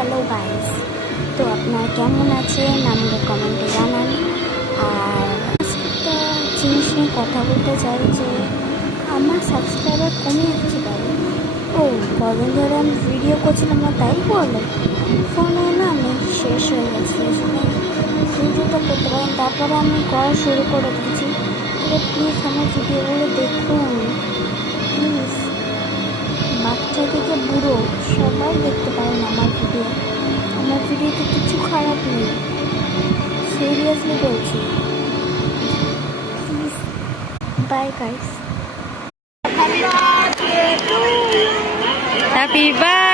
Hello guys, তো আপনারা কেমন আছেন আমাকে কমেন্টে জানান। আর একটা জিনিস নিয়ে কথা বলতে চাই যে আমার সাবস্ক্রাইবার কমে যাচ্ছে কেন। ও কদিন ধরে আমি ভিডিও করছিলাম না, তাই বলে ফোনে না আমি শেষ হয়ে গেছে, ভিডিওটা করতে পারেন। তারপরে আমি করা শুরু করে দিয়েছি। প্লিজ আমার ভিডিওগুলো দেখুন, প্লিজ। বাচ্চা থেকে বুড়ো সবাই দেখতে পারেন আমার ভিডিওতে কিছু খারাপ নেই, সিরিয়াসলি বলছি। Please, bye guys. Happy birthday.